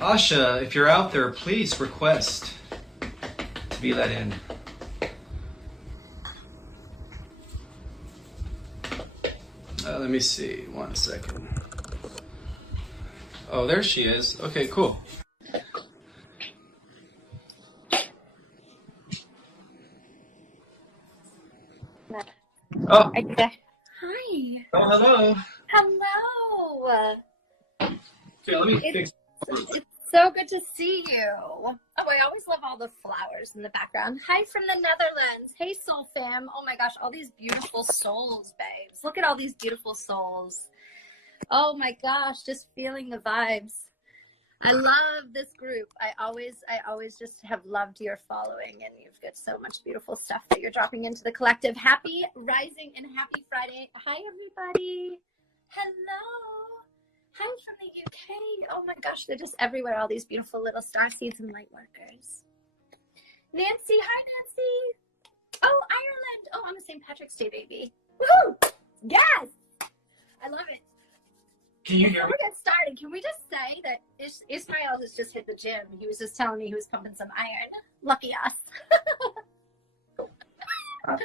Asha, if you're out there, please request to be let in. Let me see, 1 second. Oh, there she is. Okay, cool. Oh. Hi. Oh, hello. Hello. Here, let me fix. It's so good to see you. Oh, I always love all the flowers in the background. Hi from the Netherlands. Hey, Soul Fam. Oh my gosh, all these beautiful souls, babes. Look at all these beautiful souls. Oh my gosh, just feeling the vibes. I love this group. I always just have loved your following, and you've got so much beautiful stuff that you're dropping into the collective. Happy rising and happy Friday. Hi, everybody. Hello. Hi from the UK. Oh my gosh, they're just everywhere. All these beautiful little star seeds and light workers. Nancy. Hi, Nancy. Oh, Ireland. Oh, on the St. Patrick's Day, baby. Woohoo. Yes. I love it. Can you hear Before me? we get started, can we just say that Ismael has just hit the gym? He was just telling me he was pumping some iron. Lucky us.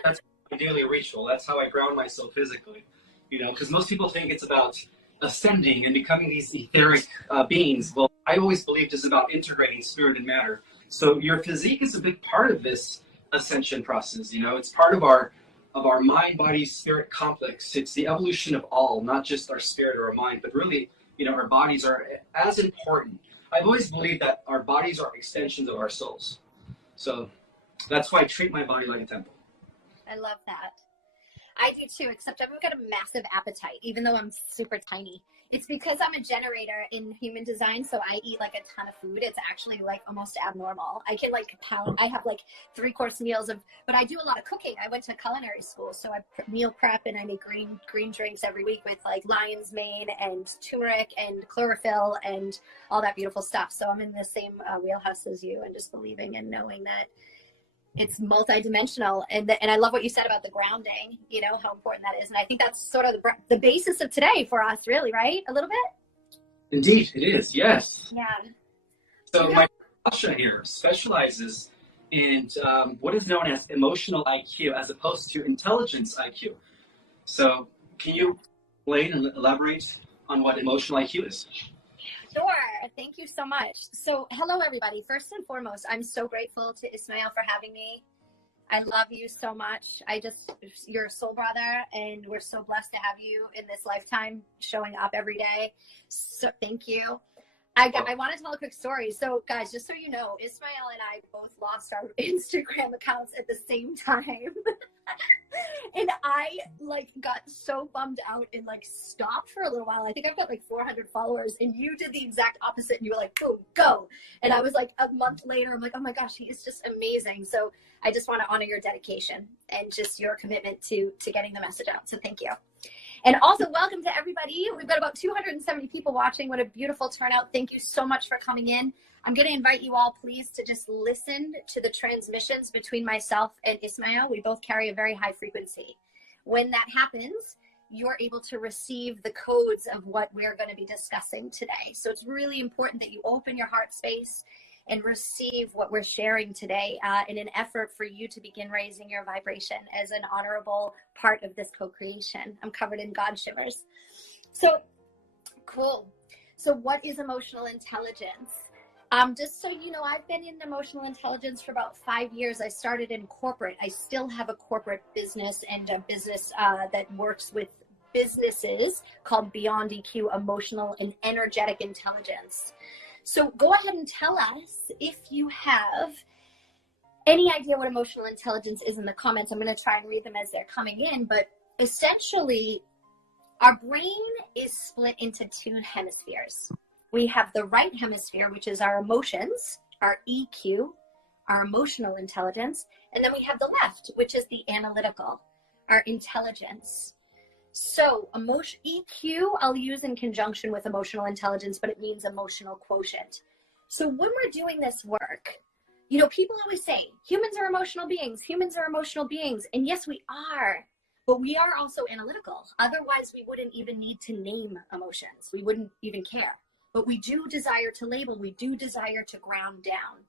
That's my daily ritual. That's how I ground myself physically. Because most people think it's about ascending and becoming these etheric beings. Well, I always believed it's about integrating spirit and matter. So your physique is a big part of this ascension process. It's part of our mind, body, spirit complex. It's the evolution of all, not just our spirit or our mind, but really, our bodies are as important. I've always believed that our bodies are extensions of our souls. So that's why I treat my body like a temple. I love that. I do too, except I've got a massive appetite, even though I'm super tiny. It's because I'm a generator in human design, so I eat like a ton of food. It's actually like almost abnormal. I can like pound. I have like 3-course meals but I do a lot of cooking. I went to culinary school, so I meal prep and I make green drinks every week with like lion's mane and turmeric and chlorophyll and all that beautiful stuff. So I'm in the same wheelhouse as you, and just believing and knowing that it's multidimensional. And I love what you said about the grounding, how important that is. And I think that's sort of the basis of today for us, really, right? A little bit? Indeed, it is, yes. Yeah. So my Asha here specializes in what is known as emotional IQ as opposed to intelligence IQ. So can you explain and elaborate on what emotional IQ is? Sure. Thank you so much. So hello, everybody. First and foremost, I'm so grateful to Ismael for having me. I love you so much. You're a soul brother, and we're so blessed to have you in this lifetime showing up every day. So thank you. I want to tell a quick story. So guys, just so you know, Ismael and I both lost our Instagram accounts at the same time. And I got so bummed out and stopped for a little while. I think I've got 400 followers, and you did the exact opposite, and you were like, boom, go. And I was a month later, I'm like, oh my gosh, he is just amazing. So I just want to honor your dedication and just your commitment to getting the message out. So thank you. And also welcome to everybody. We've got about 270 people watching. What a beautiful turnout. Thank you so much for coming in. I'm going to invite you all, please, to just listen to the transmissions between myself and Ismael. We both carry a very high frequency. When that happens, you're able to receive the codes of what we're going to be discussing today. So it's really important that you open your heart space and receive what we're sharing today in an effort for you to begin raising your vibration as an honorable part of this co-creation. I'm covered in God shivers. So cool. So what is emotional intelligence? Just so you know, I've been in emotional intelligence for about 5 years. I started in corporate. I still have a corporate business and a business that works with businesses called Beyond EQ, Emotional and Energetic Intelligence. So go ahead and tell us if you have any idea what emotional intelligence is in the comments. I'm going to try and read them as they're coming in, but essentially our brain is split into 2 hemispheres. We have the right hemisphere, which is our emotions, our EQ, our emotional intelligence, and then we have the left, which is the analytical, our intelligence. So EQ I'll use in conjunction with emotional intelligence, but it means emotional quotient. So when we're doing this work, people always say humans are emotional beings, and yes, we are, but we are also analytical. Otherwise, we wouldn't even need to name emotions. We wouldn't even care. but we do desire to label, we do desire to ground down.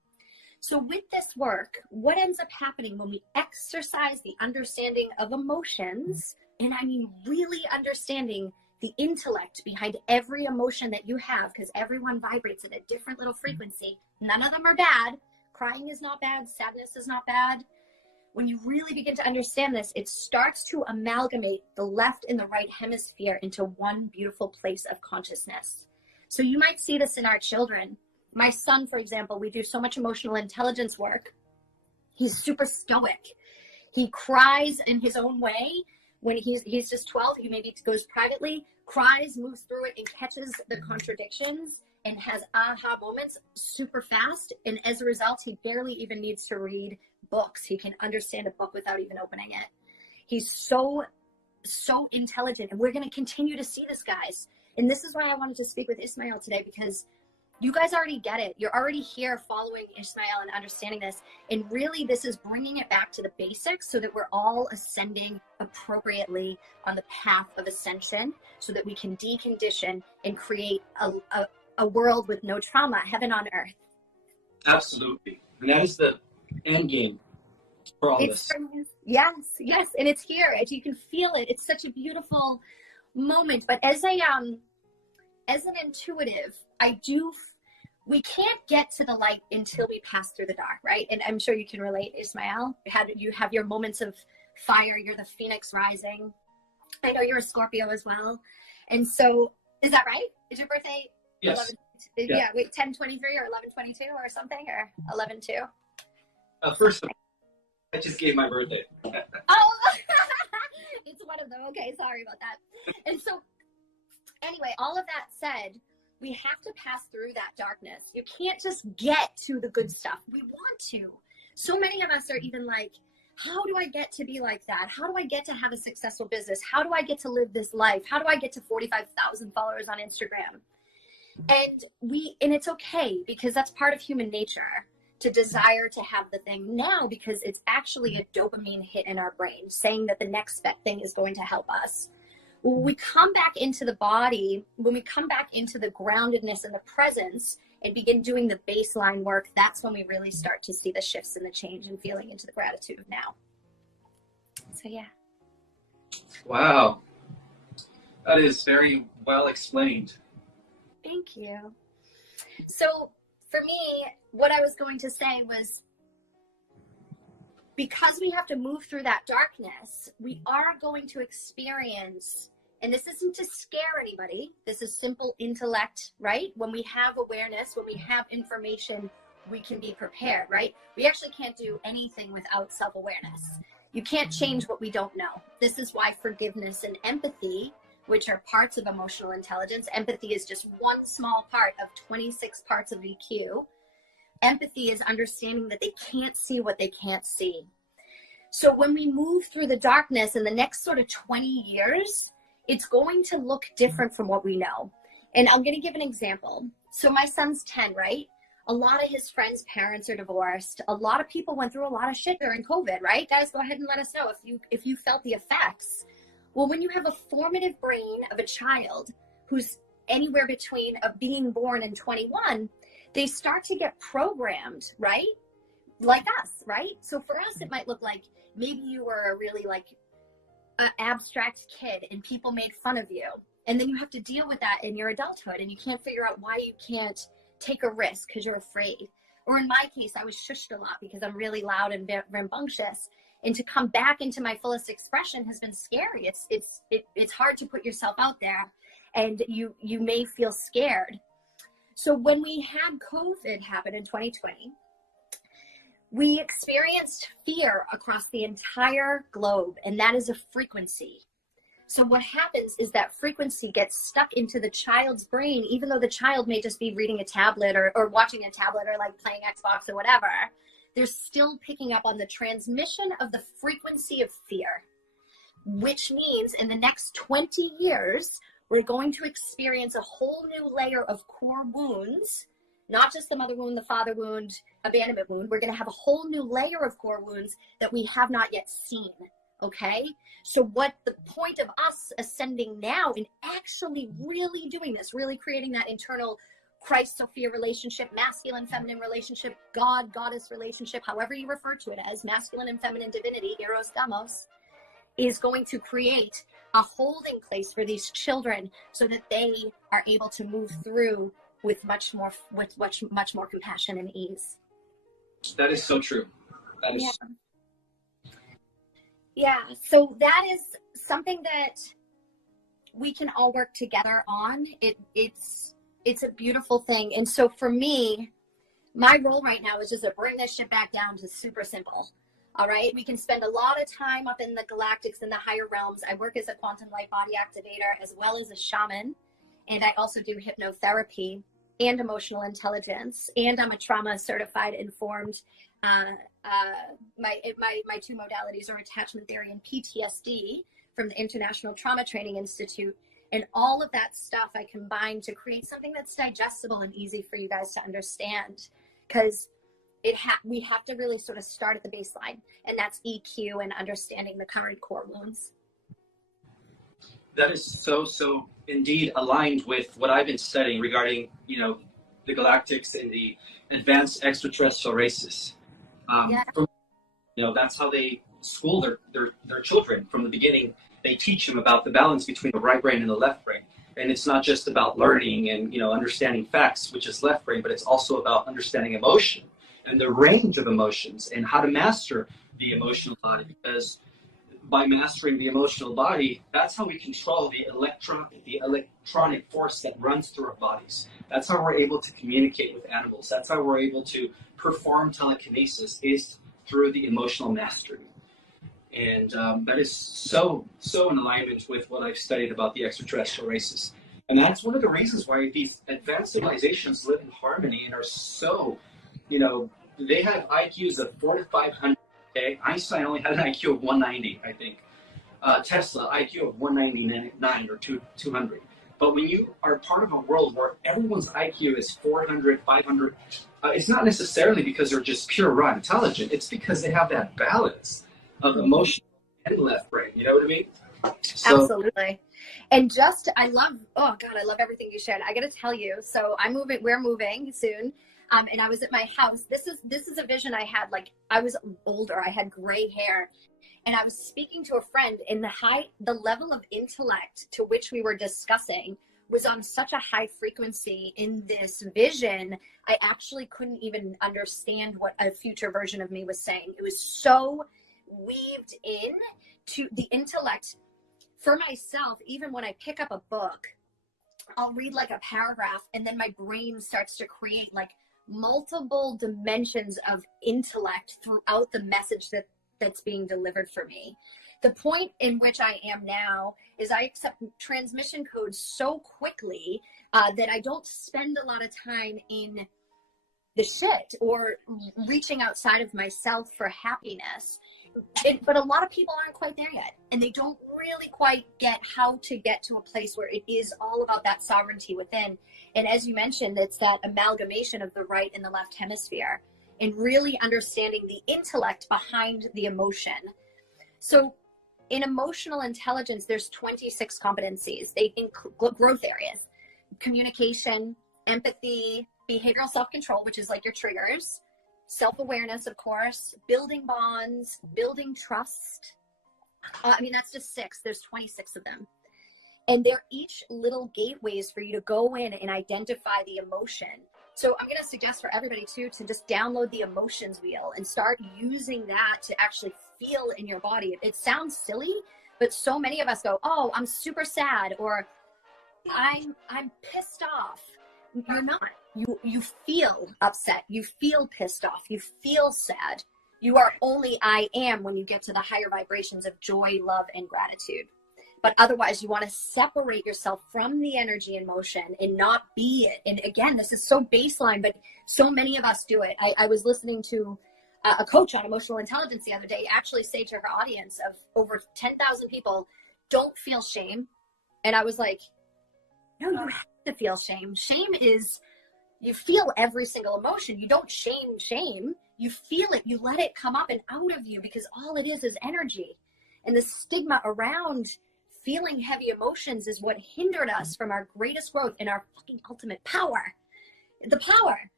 So with this work, what ends up happening when we exercise the understanding of emotions, and I mean really understanding the intellect behind every emotion that you have, because everyone vibrates at a different little frequency. None of them are bad. Crying is not bad. Sadness is not bad. When you really begin to understand this, it starts to amalgamate the left and the right hemisphere into one beautiful place of consciousness. So you might see this in our children. My son, for example, we do so much emotional intelligence work. He's super stoic. He cries in his own way. When he's just 12, he maybe goes privately, cries, moves through it, and catches the contradictions and has aha moments super fast. And as a result, he barely even needs to read books. He can understand a book without even opening it. He's so intelligent. And we're going to continue to see this, guys. And this is why I wanted to speak with Ismael today, because you guys already get it. You're already here following Ismael and understanding this. And really, this is bringing it back to the basics so that we're all ascending appropriately on the path of ascension, so that we can decondition and create a world with no trauma, heaven on earth. Absolutely. And that is the end game for all this. Yes. And it's here. You can feel it. It's such a beautiful moment. But as an intuitive, we can't get to the light until we pass through the dark, right? And I'm sure you can relate, Ismael. You have your moments of fire. You're the phoenix rising. I know you're a Scorpio as well. And so, is that right? Is your birthday? Yes. 11, yeah. Wait, 10/23 or 11/22 or something, or 11/2? First, I just gave my birthday. Oh, it's one of them. Okay, sorry about that. And so, anyway, all of that said, we have to pass through that darkness. You can't just get to the good stuff. We want to. So many of us are even like, how do I get to be like that? How do I get to have a successful business? How do I get to live this life? How do I get to 45,000 followers on Instagram? And it's okay, because that's part of human nature to desire to have the thing now, because it's actually a dopamine hit in our brain saying that the next thing is going to help us. When we come back into the body, when we come back into the groundedness and the presence and begin doing the baseline work, that's when we really start to see the shifts and the change and feeling into the gratitude of now. So, yeah. Wow. That is very well explained. Thank you. So, for me, what I was going to say was, because we have to move through that darkness, we are going to experience, and this isn't to scare anybody, this is simple intellect, right? When we have awareness, when we have information, we can be prepared, right? We actually can't do anything without self-awareness. You can't change what we don't know. This is why forgiveness and empathy, which are parts of emotional intelligence, empathy is just one small part of 26 parts of EQ. Empathy is understanding that they can't see what they can't see. So when we move through the darkness in the next sort of 20 years, it's going to look different from what we know. And I'm going to give an example. So my son's 10, right? A lot of his friends' parents are divorced. A lot of people went through a lot of shit during COVID, right? Guys, go ahead and let us know if you felt the effects. Well, when you have a formative brain of a child who's anywhere between being born and 21, they start to get programmed, right? Like us, right? So for us, it might look like maybe you were a really abstract kid and people made fun of you. And then you have to deal with that in your adulthood, and you can't figure out why you can't take a risk because you're afraid. Or in my case, I was shushed a lot because I'm really loud and rambunctious. And to come back into my fullest expression has been scary. It's hard to put yourself out there, and you may feel scared. So when we had COVID happen in 2020, we experienced fear across the entire globe, and that is a frequency. So what happens is that frequency gets stuck into the child's brain, even though the child may just be reading a tablet or watching a tablet or like playing Xbox or whatever. They're still picking up on the transmission of the frequency of fear, which means in the next 20 years, we're going to experience a whole new layer of core wounds, not just the mother wound, the father wound, abandonment wound. We're going to have a whole new layer of core wounds that we have not yet seen. Okay? So what the point of us ascending now and actually really doing this, really creating that internal Christ Sophia relationship, masculine feminine relationship, God goddess relationship, however you refer to it as, masculine and feminine divinity, eros damos, is going to create a holding place for these children so that they are able to move through with much more compassion and ease. That is so true. That is yeah. So that is something that we can all work together on. It's a beautiful thing. And so for me, my role right now is just to bring this shit back down to super simple. All right. We can spend a lot of time up in the galactics and the higher realms. I work as a quantum light body activator as well as a shaman. And I also do hypnotherapy and emotional intelligence. And I'm a trauma certified informed. My two modalities are attachment theory and PTSD from the International Trauma Training Institute. And all of that stuff I combine to create something that's digestible and easy for you guys to understand. Because we have to really sort of start at the baseline, and that's EQ and understanding the current core wounds. That is so indeed aligned with what I've been studying regarding, the galactics and the advanced extraterrestrial races. That's how they school their children from the beginning. They teach them about the balance between the right brain and the left brain. And it's not just about learning and, understanding facts, which is left brain, but it's also about understanding emotion and the range of emotions and how to master the emotional body. Because by mastering the emotional body, that's how we control the electronic force that runs through our bodies. That's how we're able to communicate with animals. That's how we're able to perform telekinesis, is through the emotional mastery. And that is so in alignment with what I've studied about the extraterrestrial races. And that's one of the reasons why these advanced civilizations live in harmony and are so, they have IQs of 400 to 500. Okay, Einstein only had an IQ of 190, I think. Tesla, IQ of 199 or 200. But when you are part of a world where everyone's IQ is 400, 500, it's not necessarily because they're just pure raw intelligent. It's because they have that balance of emotion and left brain. You know what I mean? So, absolutely. And I love everything you shared. I got to tell you, so we're moving soon. And I was at my house. This is a vision I had. Like, I was older, I had gray hair, and I was speaking to a friend, and the level of intellect to which we were discussing was on such a high frequency in this vision, I actually couldn't even understand what a future version of me was saying. It was so weaved in to the intellect. For myself, even when I pick up a book, I'll read like a paragraph, and then my brain starts to create like multiple dimensions of intellect throughout the message that's being delivered for me. The point in which I am now is I accept transmission codes so quickly that I don't spend a lot of time in the shit or reaching outside of myself for happiness. But a lot of people aren't quite there yet, and they don't really quite get how to get to a place where it is all about that sovereignty within. And as you mentioned, it's that amalgamation of the right and the left hemisphere and really understanding the intellect behind the emotion. So in emotional intelligence, there's 26 competencies. They include growth areas: communication, empathy, behavioral self-control, which is like your triggers, self-awareness, of course, building bonds, building trust. That's just 6. There's 26 of them. And they're each little gateways for you to go in and identify the emotion. So I'm going to suggest for everybody too, to just download the emotions wheel and start using that to actually feel in your body. It sounds silly, but so many of us go, oh, I'm super sad, or I'm pissed off. You're not. You feel upset. You feel pissed off. You feel sad. You are only I am when you get to the higher vibrations of joy, love, and gratitude. But otherwise, you want to separate yourself from the energy and motion and not be it. And again, this is so baseline, but so many of us do it. I was listening to a coach on emotional intelligence the other day actually say to her audience of over 10,000 people, don't feel shame. And I was like, no, you have to feel shame. Shame is, you feel every single emotion. You don't shame. You feel it. You let it come up and out of you, because all it is energy. And the stigma around feeling heavy emotions is what hindered us from our greatest growth and our fucking ultimate power. The power.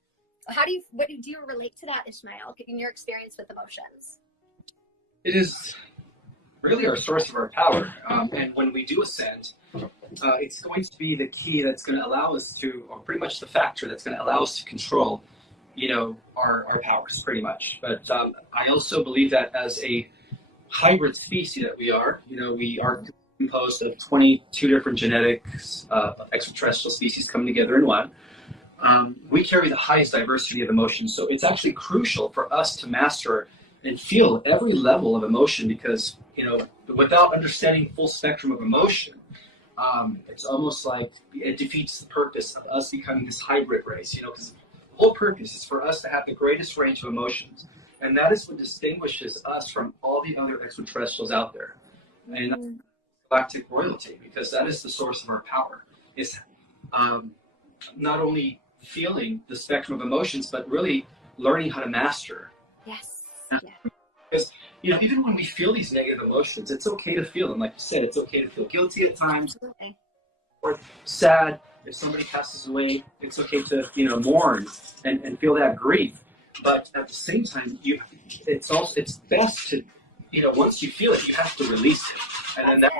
What do you relate to that, Ismael, in your experience with emotions? It is really our source of our power. And when we do ascend, it's going to be the key that's going to allow us to, or pretty much the factor that's going to allow us to control, our powers, pretty much. But I also believe that as a hybrid species that we are composed of 22 different genetics of extraterrestrial species coming together in one. We carry the highest diversity of emotions. So it's actually crucial for us to master and feel every level of emotion because, without understanding full spectrum of emotion, it's almost like it defeats the purpose of us becoming this hybrid race, because the whole purpose is for us to have the greatest range of emotions. And that is what distinguishes us from all the other extraterrestrials out there. And galactic royalty, because that is the source of our power. It's not only feeling the spectrum of emotions, but really learning how to master. Yes. Because, even when we feel these negative emotions, it's okay to feel them. Like you said, it's okay to feel guilty at times. Absolutely. Or sad. If somebody passes away, it's okay to, mourn and feel that grief. But at the same time, it's best to, once you feel it, you have to release it. And then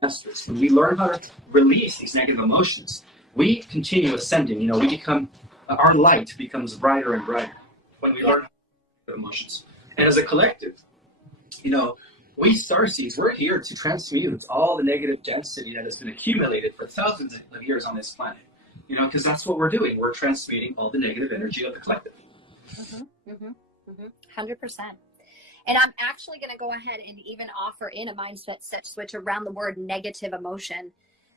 that's when we learn how to release these negative emotions, we continue ascending. We become, our light becomes brighter and brighter when we learn emotions. And as a collective, we starseeds, we're here to transmute all the negative density that has been accumulated for thousands of years on this planet. Because that's what we're doing. We're transmuting all the negative energy of the collective. 100%. And I'm actually going to go ahead and even offer in a mindset switch around the word negative emotion,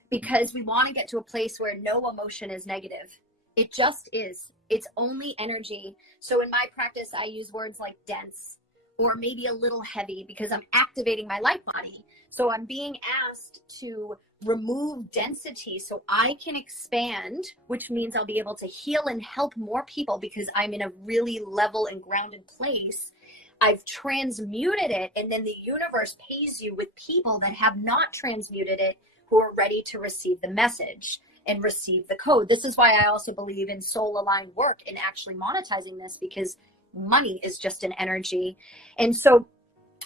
because we want to get to a place where no emotion is negative. It just is. It's only energy. So in my practice, I use words like dense or maybe a little heavy because I'm activating my light body. So I'm being asked to remove density so I can expand, which means I'll be able to heal and help more people because I'm in a really level and grounded place. I've transmuted it, and then the universe pays you with people that have not transmuted it, who are ready to receive the message and receive the code. This is why I also believe in soul-aligned work and actually monetizing this, because money is just an energy. And so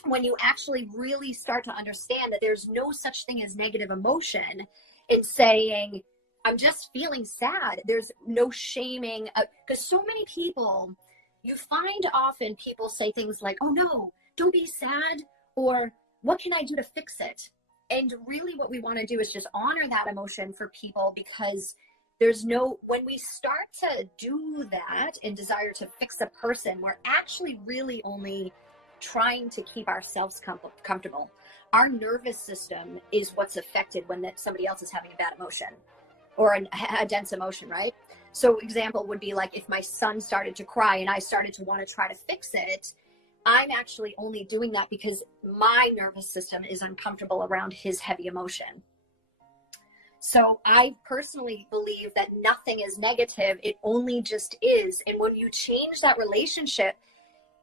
when you actually really start to understand that there's no such thing as negative emotion and saying, I'm just feeling sad, there's no shaming, because so many people, you find often people say things like, oh no, don't be sad, or what can I do to fix it? And really what we want to do is just honor that emotion for people, because when we start to do that and desire to fix a person, we're actually really only trying to keep ourselves comfortable. Our nervous system is what's affected when somebody else is having a bad emotion or a dense emotion, right? So example would be like if my son started to cry and I started to want to try to fix it, I'm actually only doing that because my nervous system is uncomfortable around his heavy emotion. So I personally believe that nothing is negative. It only just is. And when you change that relationship,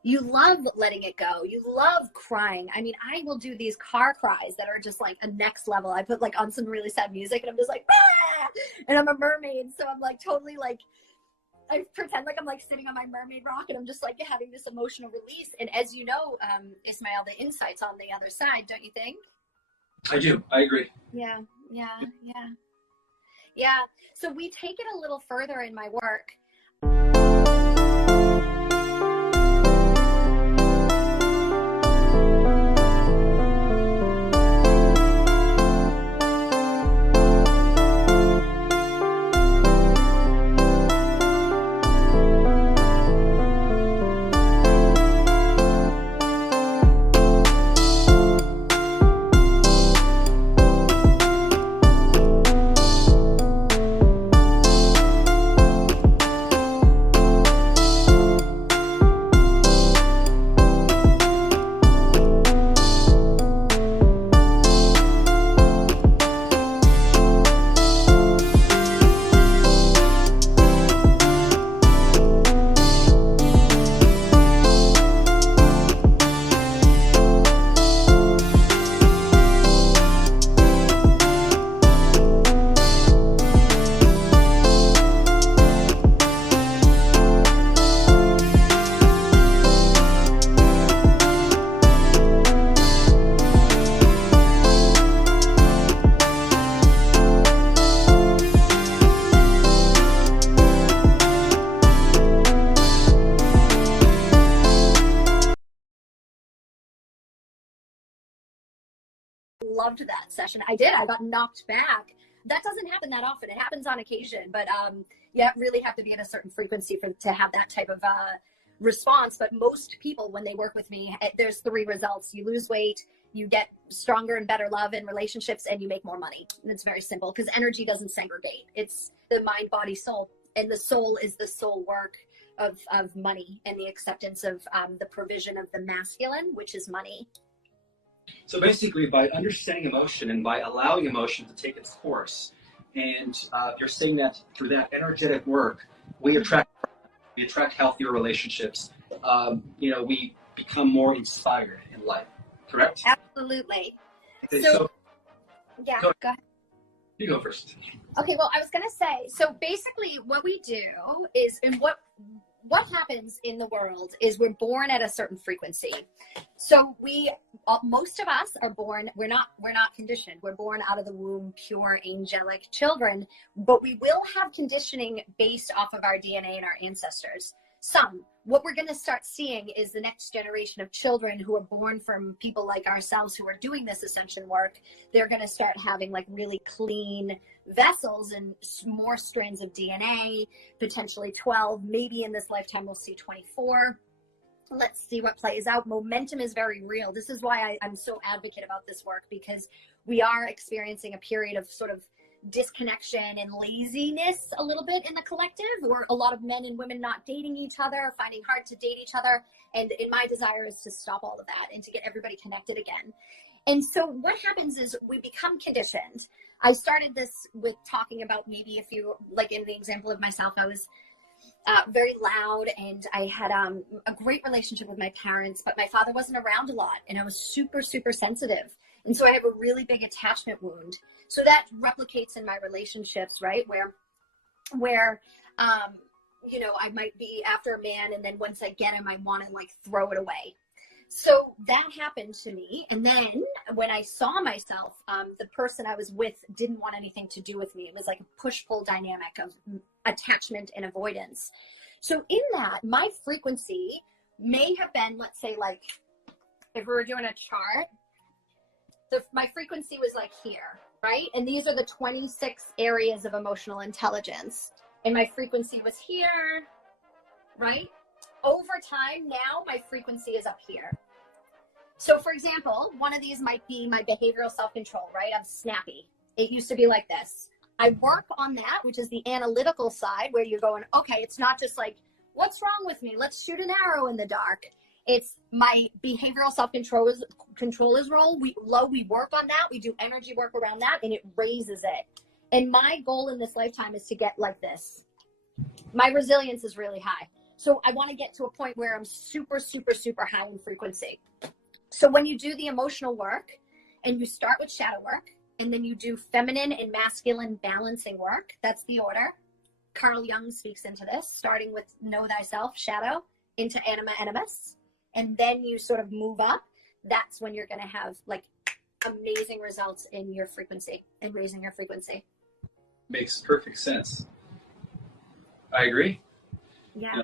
you love letting it go. You love crying. I mean, I will do these car cries that are just like a next level. I put like on some really sad music and I'm just like, ah! And I'm a mermaid. So I'm like totally like, I pretend like I'm like sitting on my mermaid rock and I'm just like having this emotional release. And as you know, Ismael, the insight's on the other side, don't you think? I do. I agree. Yeah. So we take it a little further in my work. loved that session. I did. I got knocked back. That doesn't happen that often. It happens on occasion, but you really have to be at a certain frequency to have that type of response. But most people, when they work with me, there's 3 results. You lose weight, you get stronger and better love in relationships, and you make more money. And it's very simple because energy doesn't segregate. It's the mind, body, soul. And the soul is the soul work of money and the acceptance of the provision of the masculine, which is money. So basically, by understanding emotion and by allowing emotion to take its course, and you're saying that through that energetic work, we attract healthier relationships. We become more inspired in life. Correct? Absolutely. Okay, so yeah, go ahead. You go first. Okay, well, I was going to say, so basically what we do is, and what happens in the world is we're born at a certain frequency. So most of us are born, we're not conditioned. We're born out of the womb, pure angelic children, but we will have conditioning based off of our DNA and our ancestors. What we're going to start seeing is the next generation of children who are born from people like ourselves who are doing this ascension work. They're going to start having like really clean vessels and more strands of DNA, potentially 12. Maybe in this lifetime we'll see 24. Let's see what plays out. Momentum is very real. This is why I'm so advocate about this work, because we are experiencing a period of sort of disconnection and laziness a little bit in the collective, or a lot of men and women not dating each other, finding hard to date each other. And my desire is to stop all of that and to get everybody connected again. And so what happens is we become conditioned. I started this with talking about, maybe if you, like in the example of myself, I was very loud, and I had a great relationship with my parents, but my father wasn't around a lot, and I was super, super sensitive. And so I have a really big attachment wound. So that replicates in my relationships, right? Where I might be after a man, and then once I get him, I want to like throw it away. So that happened to me. And then when I saw myself, the person I was with didn't want anything to do with me. It was like a push-pull dynamic of attachment and avoidance. So in that, my frequency may have been, let's say, like if we were doing a chart, my frequency was like here, right? And these are the 26 areas of emotional intelligence. And my frequency was here, right? Over time now, my frequency is up here. So for example, one of these might be my behavioral self-control, right? I'm snappy. It used to be like this. I work on that, which is the analytical side, where you're going, okay, it's not just like, what's wrong with me? Let's shoot an arrow in the dark. It's my behavioral self-controller's role. We work on that. We do energy work around that, and it raises it. And my goal in this lifetime is to get like this. My resilience is really high. So I want to get to a point where I'm super, super, super high in frequency. So when you do the emotional work, and you start with shadow work, and then you do feminine and masculine balancing work, that's the order. Carl Jung speaks into this, starting with know thyself, shadow, into anima animus. And then you sort of move up. That's when you're going to have like amazing results in your frequency and raising your frequency. Makes perfect sense. I agree. Yeah.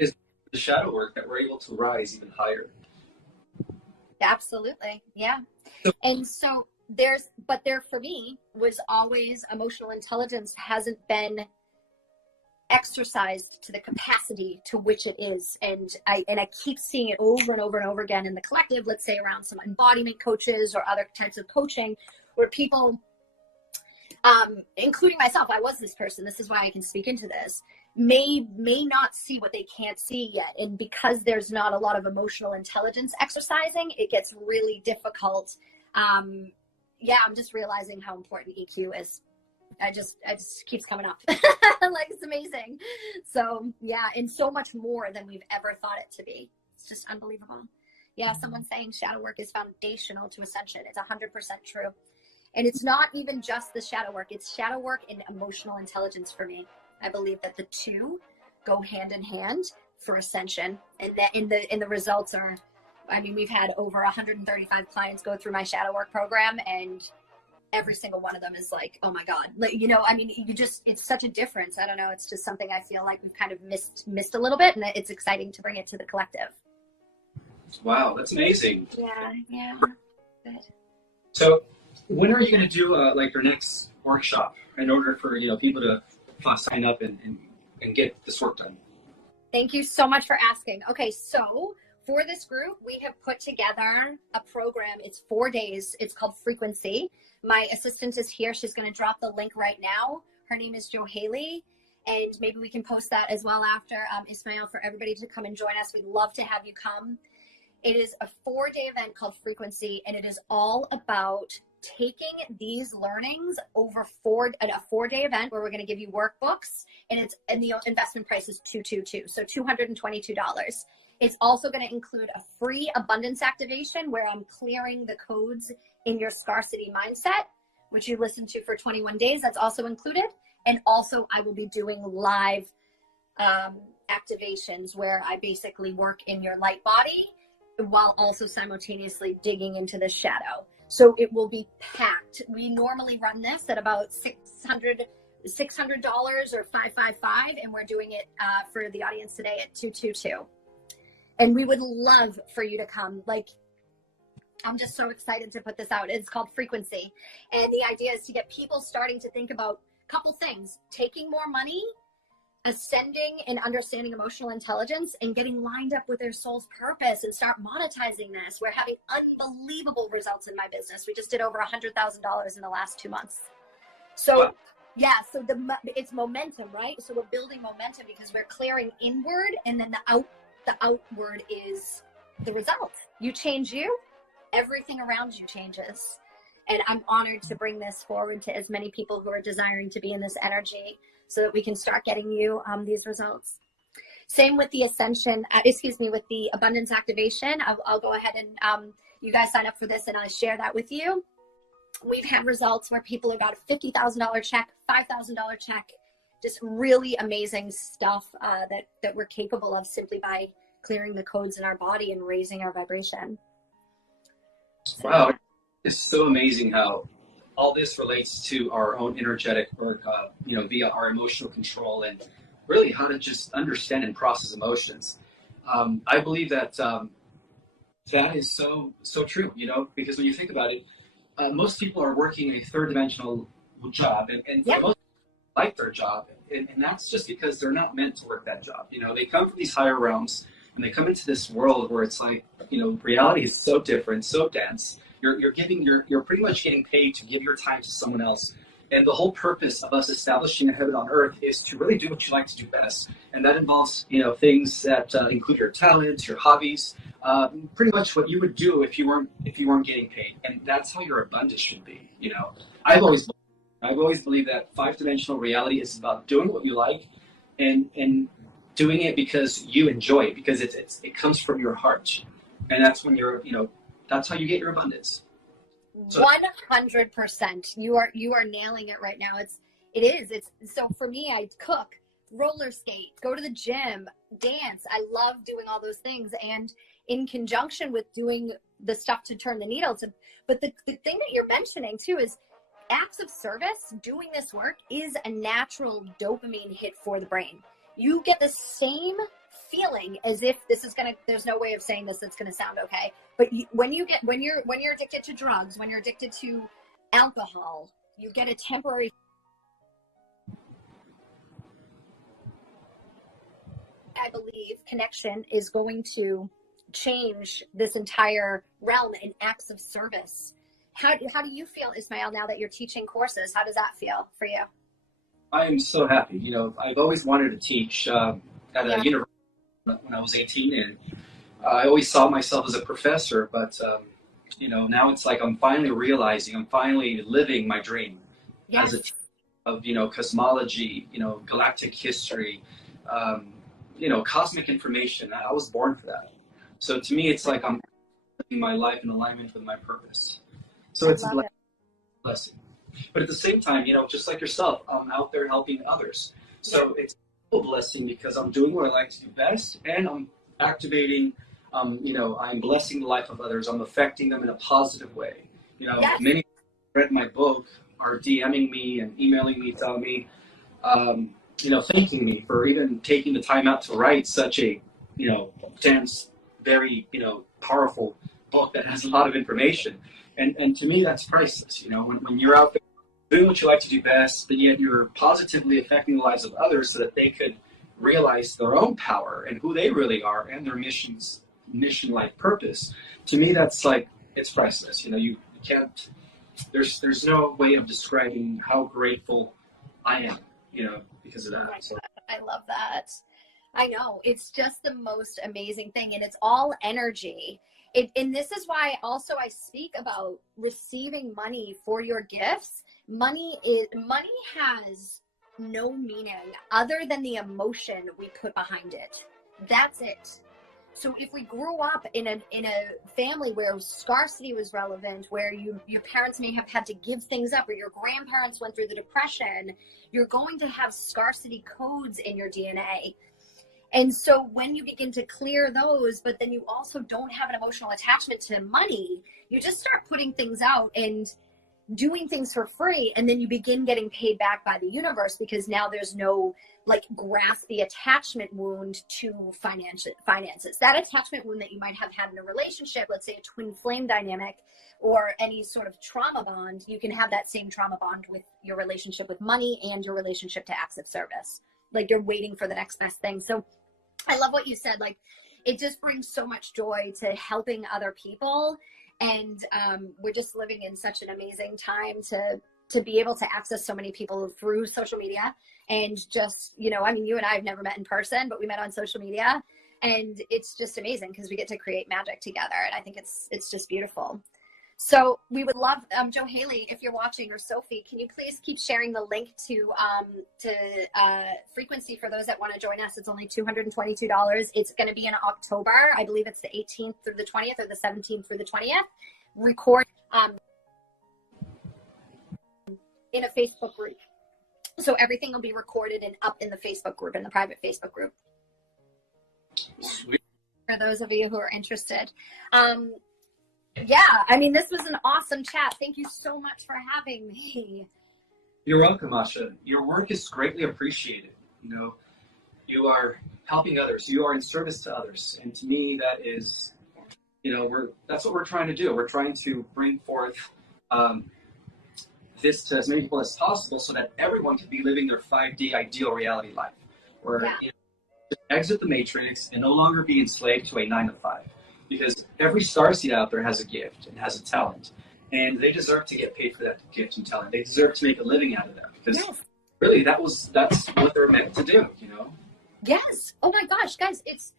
It's the shadow work that we're able to rise even higher. Absolutely. Yeah. And so there for me was always emotional intelligence hasn't been exercised to the capacity to which it is. And I keep seeing it over and over and over again in the collective, let's say around some embodiment coaches or other types of coaching, where people, including myself, I was this person, this is why I can speak into this, may not see what they can't see yet. And because there's not a lot of emotional intelligence exercising, it gets really difficult. I'm just realizing how important EQ is. I just keeps coming up. Like, it's amazing. So yeah, and so much more than we've ever thought it to be. It's just unbelievable. Yeah, someone's saying shadow work is foundational to ascension. It's 100% true. And it's not even just the shadow work. It's shadow work and emotional intelligence for me. I believe that the two go hand in hand for ascension. And that in the results are, I mean, we've had over 135 clients go through my shadow work program, and every single one of them is like, oh my God, it's such a difference. I don't know. It's just something I feel like we've kind of missed a little bit, and it's exciting to bring it to the collective. Wow, that's amazing. Yeah. Good. So when are you going to do like your next workshop in order for people to sign up and get this work done? Thank you so much for asking. Okay, so for this group, we have put together a program. It's 4 days. It's called Frequency. My assistant is here. She's going to drop the link right now. Her name is Jo Haley, and maybe we can post that as well after, Ismael, for everybody to come and join us. We'd love to have you come. It is a 4-day event called Frequency, and it is all about taking these learnings over a 4-day event where we're going to give you workbooks, and the investment price is $222, so $222. It's also going to include a free abundance activation where I'm clearing the codes in your scarcity mindset, which you listen to for 21 days. That's also included. And also I will be doing live activations where I basically work in your light body while also simultaneously digging into the shadow. So it will be packed. We normally run this at about $600 or $555, and we're doing it for the audience today at $222. And we would love for you to come. Like, I'm just so excited to put this out. It's called Frequency. And the idea is to get people starting to think about a couple things: taking more money, ascending and understanding emotional intelligence, and getting lined up with their soul's purpose and start monetizing this. We're having unbelievable results in my business. We just did over $100,000 in the last 2 months. So yeah, so it's momentum, right? So we're building momentum because we're clearing inward, and then the outward is the result. You change you, everything around you changes. And I'm honored to bring this forward to as many people who are desiring to be in this energy so that we can start getting you these results. Same with the ascension, with the abundance activation. I'll go ahead and you guys sign up for this and I share that with you. We've had results where people have got a $50,000 check, $5,000 check, just really amazing stuff that we're capable of simply by clearing the codes in our body and raising our vibration. So, wow, it's so amazing how all this relates to our own energetic work, via our emotional control and really how to just understand and process emotions. I believe that that is so true, because when you think about it, most people are working a third-dimensional job, and for most like their job, and that's just because they're not meant to work that job. They come from these higher realms, and they come into this world where it's like, reality is so different, so dense. You're pretty much getting paid to give your time to someone else. And the whole purpose of us establishing a heaven on earth is to really do what you like to do best. And that involves, things that include your talents, your hobbies, pretty much what you would do if you weren't getting paid. And that's how your abundance should be. I've always believed that 5-dimensional reality is about doing what you like and doing it because you enjoy it, because it comes from your heart. And that's when that's how you get your abundance. So, 100%. You are nailing it right now. It's so for me, I cook, roller skate, go to the gym, dance. I love doing all those things, and in conjunction with doing the stuff to turn the needle. But the thing that you're mentioning too is acts of service. Doing this work is a natural dopamine hit for the brain. You get the same feeling as if there's no way of saying this that's going to sound okay, but when you're addicted to drugs, when you're addicted to alcohol, you get a temporary, I believe, connection is going to change this entire realm in acts of service. How do you feel, Ismael, now that you're teaching courses? How does that feel for you? I am so happy. I've always wanted to teach at a university when I was 18, and I always saw myself as a professor, but now it's like I'm finally living my dream. Yes. As of cosmology, galactic history, cosmic information. I was born for that. So to me, it's like I'm living my life in alignment with my purpose. So it's a blessing. But at the same time, just like yourself, I'm out there helping others. So it's a blessing because I'm doing what I like to do best, and I'm activating, I'm blessing the life of others. I'm affecting them in a positive way. Many who read my book are DMing me and emailing me, telling me, thanking me for even taking the time out to write such a, dense, very, powerful book that has a lot of information. And to me, that's priceless. You know, when you're out there doing what you like to do best, but yet you're positively affecting the lives of others so that they could realize their own power and who they really are and their mission-like purpose. To me, that's like, it's priceless. You know, you can't, there's no way of describing how grateful I am, you know, because of Oh that. my So, God, I love that. I know. It's just the most amazing thing, and it's all energy. And this is why also I speak about receiving money for your gifts. Money has no meaning other than the emotion we put behind it. That's it. So if we grew up in a family where scarcity was relevant, where your parents may have had to give things up, or your grandparents went through the depression, you're going to have scarcity codes in your DNA. And so when you begin to clear those, but then you also don't have an emotional attachment to money, you just start putting things out and doing things for free, and then you begin getting paid back by the universe, because now there's no like grasp the attachment wound to finances. That attachment wound that you might have had in a relationship, let's say a twin flame dynamic or any sort of trauma bond, you can have that same trauma bond with your relationship with money and your relationship to acts of service. Like you're waiting for the next best thing. So I love what you said. Like it just brings so much joy to helping other people. And we're just living in such an amazing time to be able to access so many people through social media. And just, you know, I mean, you and I have never met in person, but we met on social media, and it's just amazing because we get to create magic together. And I think it's just beautiful. So we would love, Joe Haley, if you're watching, or Sophie, can you please keep sharing the link to Frequency for those that want to join us? It's only $222. It's going to be in October. I believe it's the 18th through the 20th, or the 17th through the 20th. Record in a Facebook group. So everything will be recorded and up in the Facebook group, in the private Facebook group. sweet. For those of you who are interested. Yeah, I mean, this was an awesome chat. Thank you so much for having me. You're welcome, Asha. Your work is greatly appreciated. You know, you are helping others. You are in service to others. And to me, that is, you know, that's what we're trying to do. We're trying to bring forth this to as many people as possible so that everyone can be living their 5D ideal reality life, where you know, exit the matrix and no longer be enslaved to a 9 to 5. Because every starseed out there has a gift and has a talent, and they deserve to get paid for that gift and talent. They deserve to make a living out of that, because really that's what they're meant to do, you know? Yes. Oh my gosh, guys, it's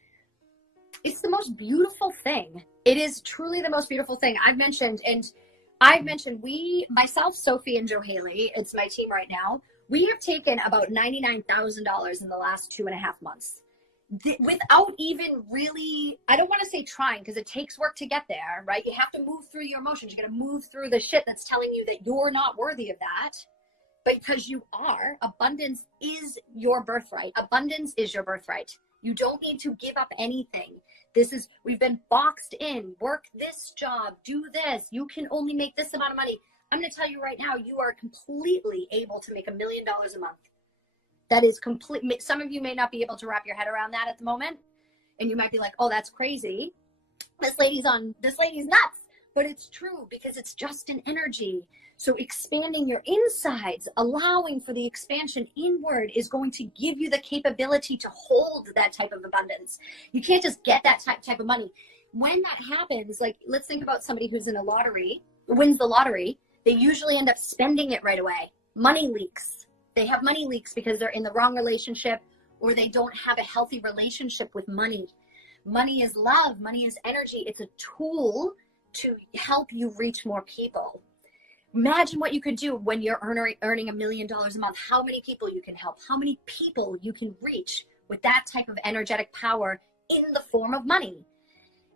the most beautiful thing. It is truly the most beautiful thing. I've mentioned myself, Sophie, and Joe Haley, it's my team right now. We have taken about $99,000 in the last 2.5 months. Without even really, I don't want to say trying, because it takes work to get there, right? You have to move through your emotions. You got to move through the shit that's telling you that you're not worthy of that. But because you are, abundance is your birthright. Abundance is your birthright. You don't need to give up anything. We've been boxed in. Work this job, do this. You can only make this amount of money. I'm going to tell you right now, you are completely able to make $1 million a month. That is complete. Some of you may not be able to wrap your head around that at the moment. And you might be like, oh, that's crazy. This lady's nuts. But it's true, because it's just an energy. So expanding your insides, allowing for the expansion inward, is going to give you the capability to hold that type of abundance. You can't just get that type of money. When that happens, like, let's think about somebody who's in a lottery, wins the lottery. They usually end up spending it right away. Money leaks. They have money leaks because they're in the wrong relationship, or they don't have a healthy relationship with money. Money is love. Money is energy. It's a tool to help you reach more people. Imagine what you could do when you're earning $1 million a month. How many people you can help, how many people you can reach with that type of energetic power in the form of money.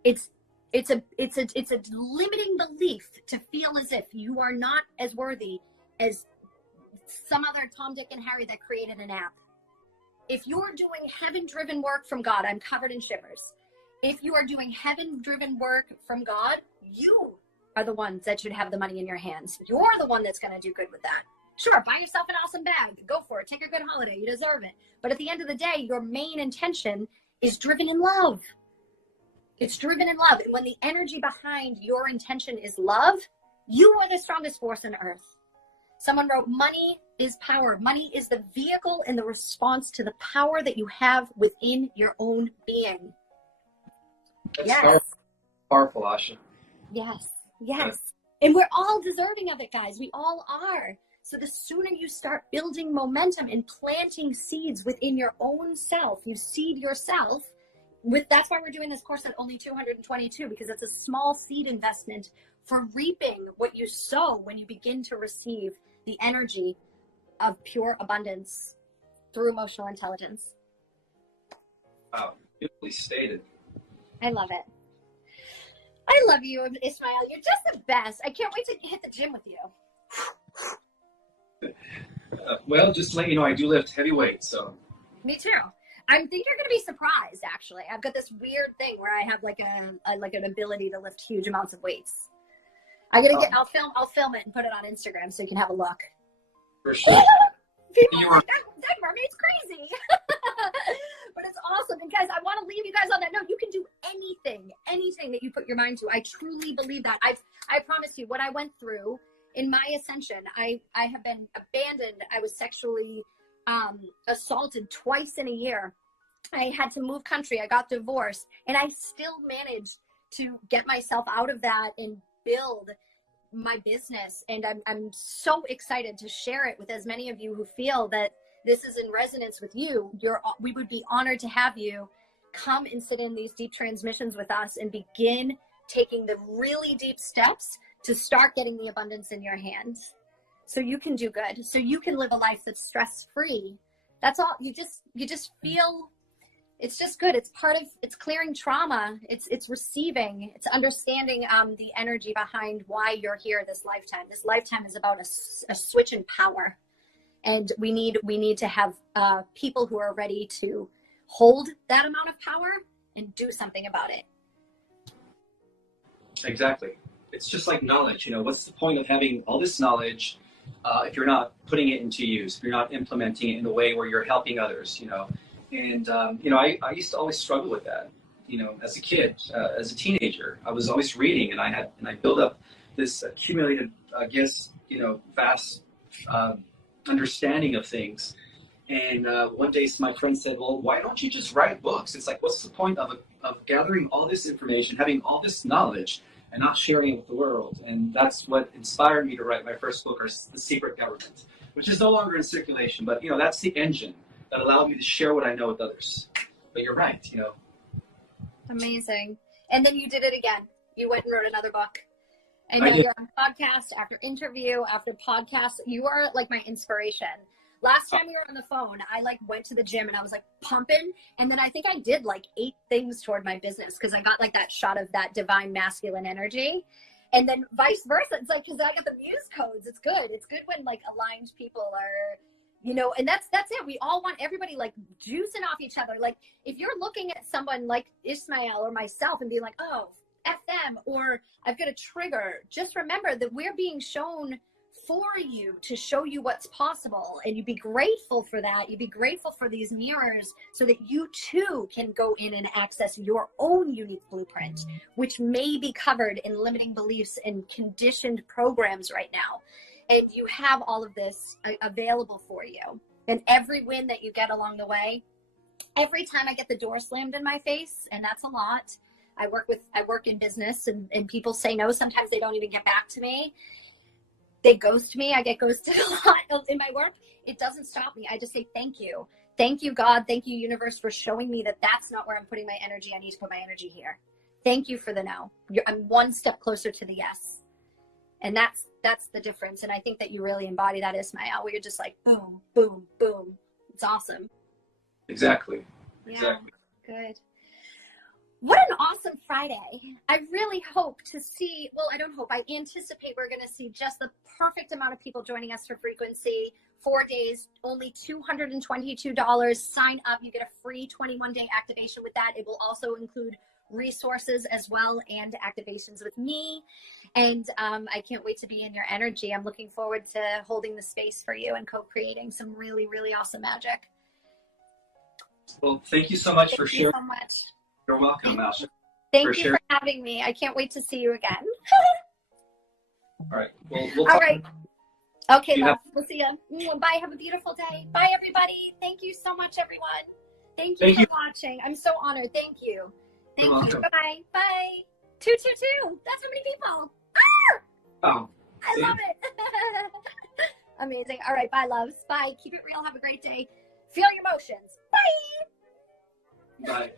It's a limiting belief to feel as if you are not as worthy as some other Tom, Dick, and Harry that created an app. If you're doing heaven-driven work from God, I'm covered in shivers. If you are doing heaven-driven work from God, you are the ones that should have the money in your hands. You're the one that's going to do good with that. Sure, buy yourself an awesome bag. Go for it. Take a good holiday. You deserve it. But at the end of the day, your main intention is driven in love. It's driven in love. And when the energy behind your intention is love, You are the strongest force on earth. Someone wrote, money is power. Money is the vehicle and the response to the power that you have within your own being. That's Yes. powerful, Asha. Yes. Yes. And we're all deserving of it, guys. We all are. So the sooner you start building momentum and planting seeds within your own self, you seed yourself. That's why we're doing this course at only $222, because it's a small seed investment for reaping what you sow when you begin to receive the energy of pure abundance through emotional intelligence. Wow, beautifully stated. I love it. I love you, Ismael. You're just the best. I can't wait to hit the gym with you. Well, just to let you know, I do lift heavy weights, so. Me too. I think you're going to be surprised, actually. I've got this weird thing where I have like an ability to lift huge amounts of weights. I'll film it and put it on Instagram so you can have a look. For sure. People are like, that mermaid's crazy. But it's awesome. And guys, I want to leave you guys on that note. You can do anything that you put your mind to. I truly believe that. I promise you, what I went through in my ascension, I have been abandoned. I was sexually assaulted twice in a year. I had to move country. I got divorced, and I still managed to get myself out of that and build my business. And I'm so excited to share it with as many of you who feel that this is in resonance with you. We would be honored to have you come and sit in these deep transmissions with us and begin taking the really deep steps to start getting the abundance in your hands, so you can do good, so you can live a life that's stress-free. That's all. You just feel it's just good. It's clearing trauma. It's receiving. It's understanding the energy behind why you're here this lifetime. This lifetime is about a switch in power, and we need to have people who are ready to hold that amount of power and do something about it. Exactly. It's just like knowledge. What's the point of having all this knowledge if you're not putting it into use, if you're not implementing it in a way where you're helping others, And, I used to always struggle with that, as a kid, as a teenager. I was always reading, and I built up this accumulated, vast understanding of things. And one day my friend said, well, why don't you just write books? It's like, what's the point of gathering all this information, having all this knowledge, and not sharing it with the world? And that's what inspired me to write my first book, The Secret Government, which is no longer in circulation, but that's the engine that allowed me to share what I know with others. But you're right, Amazing. And then you did it again. You went and wrote another book. I know you're on podcast after interview after podcast. You are like my inspiration. Last time we were on the phone, I went to the gym and I was pumping. And then I think I did 8 things toward my business because I got that shot of that divine masculine energy. And then vice versa. It's because I got the muse codes. It's good. It's good when aligned people are, and that's it. We all want everybody juicing off each other. If you're looking at someone like Ismael or myself and being like, oh, F them, or I've got a trigger, just remember that we're being shown for you to show you what's possible. And you be grateful for that. You be grateful for these mirrors so that you too can go in and access your own unique blueprint, which may be covered in limiting beliefs and conditioned programs right now. And you have all of this available for you. And every win that you get along the way, every time I get the door slammed in my face, and that's a lot. I work in business and people say no. Sometimes they don't even get back to me. They ghost me. I get ghosted a lot in my work. It doesn't stop me. I just say, thank you. Thank you, God. Thank you, universe, for showing me that that's not where I'm putting my energy. I need to put my energy here. Thank you for the no. I'm one step closer to the yes. And that's the difference. And I think that you really embody that, Ismael, where you're just boom, boom, boom. It's awesome. Exactly. Yeah, exactly. Good. What an awesome Friday. I really hope to see, I don't hope, I anticipate we're going to see just the perfect amount of people joining us for frequency. 4 days, only $222. Sign up. You get a free 21-day activation with that. It will also include resources as well and activations with me. And I can't wait to be in your energy. I'm looking forward to holding the space for you and co-creating some really, really awesome magic. Well, thank you so much for sharing. Thank you so much. You're welcome, Asha. Thank you for having me. I can't wait to see you again. All right. Well, we'll All talk. right. Okay, You love. We'll see you. Bye. Have a beautiful day. Bye, everybody. Thank you so much, everyone. Thank you for watching. I'm so honored. Thank you. Thank You're you. welcome. Bye. Bye. 222. That's how many people. Oh, I love it. Amazing. All right. Bye, loves. Bye. Keep it real. Have a great day. Feel your emotions. Bye. bye.